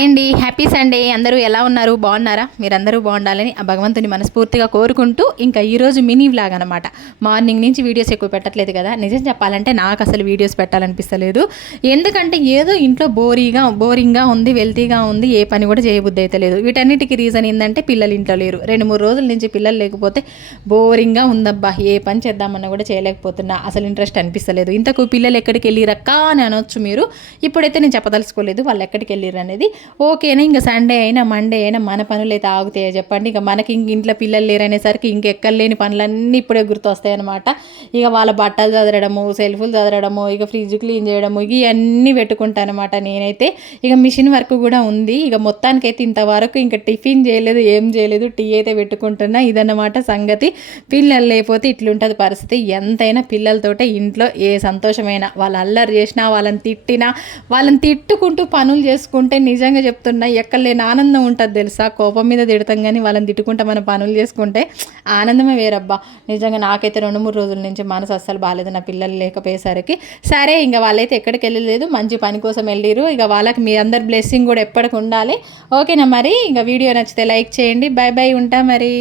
అండి. Happy Sunday అందరూ ఎలా ఉన్నారు? బాగున్నారా? మీరందరూ బాగుండాలని ఆ భగవంతుని మనస్ఫూర్తిగా కోరుకుంటూ ఇంకా ఈరోజు మినీ వ్లాగ్ అనమాట మార్నింగ్ నుంచి వీడియోస్ ఎక్కువ పెట్టట్లేదు కదా. నిజం చెప్పాలంటే నాకు అసలు వీడియోస్ పెట్టాలనిపిస్తలేదు. ఎందుకంటే ఏదో ఇంట్లో బోరీగా బోరింగ్గా ఉంది వెల్తీగా ఉంది ఏ పని కూడా చేయబుద్ధి అయితే లేదు. వీటన్నిటికీ రీజన్ ఏంటంటే పిల్లలు ఇంట్లో లేరు. రెండు మూడు రోజుల నుంచి పిల్లలు లేకపోతే బోరింగ్గా ఉందబ్బా. ఏ పని చేద్దామన్నా కూడా చేయలేకపోతున్నా. అసలు ఇంట్రెస్ట్ అనిపిస్తలేదు. ఇంతకు పిల్లలు ఎక్కడికి వెళ్ళిరక్కా అని అనొచ్చు మీరు. ఇప్పుడైతే నేను చెప్పదలుచుకోలేదు వాళ్ళు ఎక్కడికి వెళ్ళిరు అనేది. ఓకేనా ఇంకా సండే అయినా మండే అయినా మన పనులు అయితే ఆగుతాయో చెప్పండి. ఇక మనకి ఇంక ఇంట్లో పిల్లలు లేరనేసరికి ఇంకెక్కర్లేని పనులన్నీ ఇప్పుడే గుర్తొస్తాయి అనమాట ఇక వాళ్ళ బట్టలు చదరడము సెల్ఫులు చదరడము ఇక ఫ్రిడ్జ్ క్లీన్ చేయడము ఇవన్నీ పెట్టుకుంటాను అనమాట నేనైతే. ఇక మిషన్ వర్క్ కూడా ఉంది. ఇక మొత్తానికైతే ఇంతవరకు ఇంకా టిఫిన్ చేయలేదు ఏం చేయలేదు టీ అయితే పెట్టుకుంటున్నా. ఇదన్నమాట సంగతి. పిల్లలు లేకపోతే ఇట్లుంటుంది పరిస్థితి. ఎంతైనా పిల్లలతోటే ఇంట్లో ఏ సంతోషమైనా వాళ్ళు అల్లరి చేసినా వాళ్ళని తిట్టినా వాళ్ళని తిట్టుకుంటూ పనులు చేసుకుంటే నిజంగా చెప్తున్నా ఎక్కలేని ఆనందం ఉంటుంది తెలుసా? కోపం మీద తిడతాం కానీ వాళ్ళని తిట్టుకుంటా మనం పనులు చేసుకుంటే ఆనందమే వేరబ్బా. నిజంగా నాకైతే రెండు మూడు రోజుల నుంచి మనసు అస్సలు బాగాలేదు నా పిల్లలు లేకపోయేసరికి. సరే ఇంకా వాళ్ళైతే ఎక్కడికి వెళ్ళలేదు మంచి పని కోసం వెళ్ళిరు ఇక వాళ్ళకి మీ అందరి బ్లెస్సింగ్ కూడా ఎప్పటికి ఉండాలి. ఓకేనా మరి? ఇంకా వీడియో నచ్చితే లైక్ చేయండి. బాయ్ బాయ్ ఉంటా మరి.